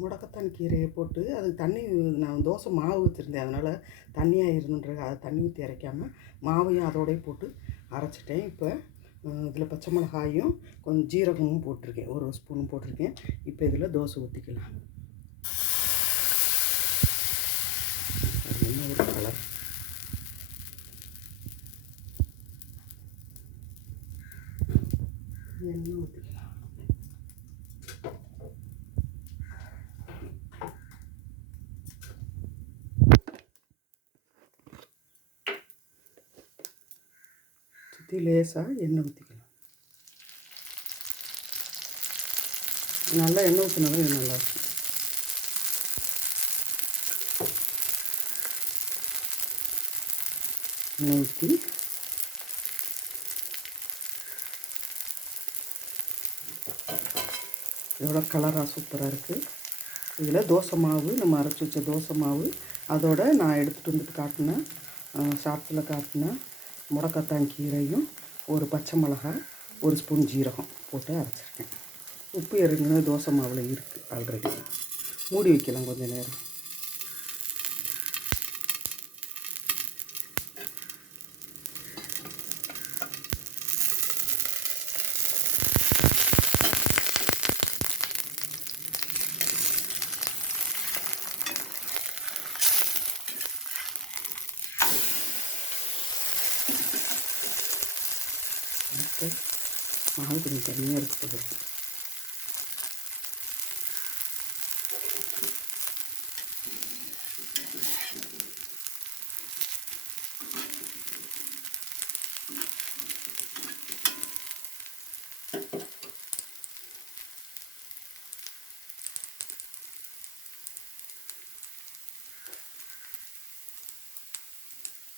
முடக்கத்தான் கீரையை போட்டு அதுக்கு தண்ணி நான் தோசை மாவு வச்சுருந்தேன் அதனால் தண்ணியாக இருந்துன்ற அதை தண்ணி ஊற்றி அரைக்காமல் மாவையும் அதோடய போட்டு அரைச்சிட்டேன். இப்போ இதில் பச்சை மிளகாயும் கொஞ்சம் ஜீரகமும் போட்டிருக்கேன். ஒரு ஸ்பூனும் போட்டிருக்கேன். இப்போ இதில் தோசை ஊற்றிக்கலாம் என்ன ஒரு கலர் எண்ணெய் ஊற்றிக்கலாம் சுற்றி லேசாக எண்ணெய் ஊற்றிக்கலாம் நல்லா எண்ணெய் ஊற்றினாலும் இது நல்லாயிருக்கும் எண்ணெய் ஊற்றி எவ்வளோ கலராக சூப்பராக இருக்குது இதில் தோசை மாவு நம்ம அரைச்சி வச்ச தோசை மாவு அதோட நான் எடுத்துகிட்டு வந்துட்டு காட்டினேன் ஷார்ட்ஸில் காட்டினேன் முடக்கத்தான் கீரையும் ஒரு பச்சை மிளகாய் ஒரு ஸ்பூன் ஜீரகம் போட்டு அரைச்சிருக்கேன். உப்பு இறங்கின தோசை மாவில் இருக்குது ஆல்ரெடி மூடி வைக்கலாம் கொஞ்சம் நேரம். அடுத்து மாவு கொஞ்சம் தனியாக எடுத்து போகுது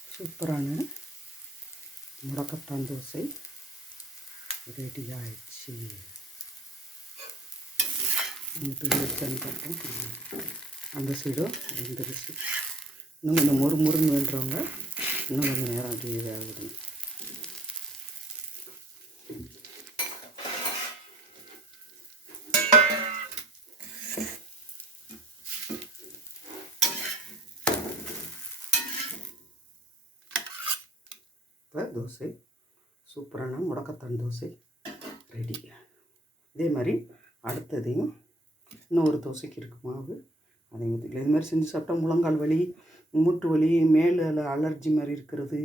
சூப்பரான முடக்கத்தான் தோசை. ரெடி ஆயிடுச்சு நமக்கு இருக்கான்னு அந்த சைடும் வெந்துருச்சு இன்னும் கொஞ்சம் மொறு முருன்னு வேண்டுறவங்க இன்னும் கொஞ்சம் நேரம் அப்படியே வேக தோசை. சூப்பரான முடக்கத்தான் தோசை ரெடி இதே மாதிரி அடுத்ததையும் இன்னொரு தோசைக்கு இருக்கு மாவு. அதையும் ஊற்றிக்கலாம் இது மாதிரி செஞ்சு சாப்பிட்டா முழங்கால் வலி மூட்டு வலி மேலே அலர்ஜி மாதிரி இருக்கிறது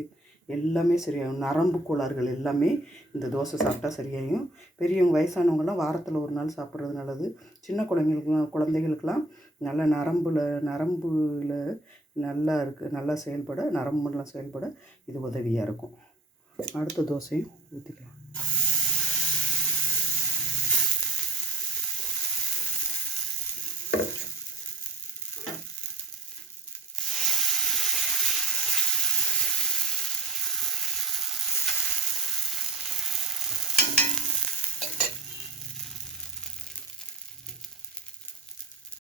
எல்லாமே சரியாகும். நரம்பு கோளாறுகள் எல்லாமே இந்த தோசை சாப்பிட்டா சரியாகும் பெரியவங்க வயசானவங்கெல்லாம் வாரத்தில் ஒரு நாள் சாப்பிட்றது நல்லது. சின்ன குழந்தைங்களுக்குலாம் குழந்தைகளுக்கெல்லாம் நல்ல நரம்பில் நரம்பில் நல்லா இருக்குது நல்லா செயல்பட நரம்புலாம் செயல்பட இது உதவியாக இருக்கும். அடுத்த தோசையும் ஊற்றிக்கலாம்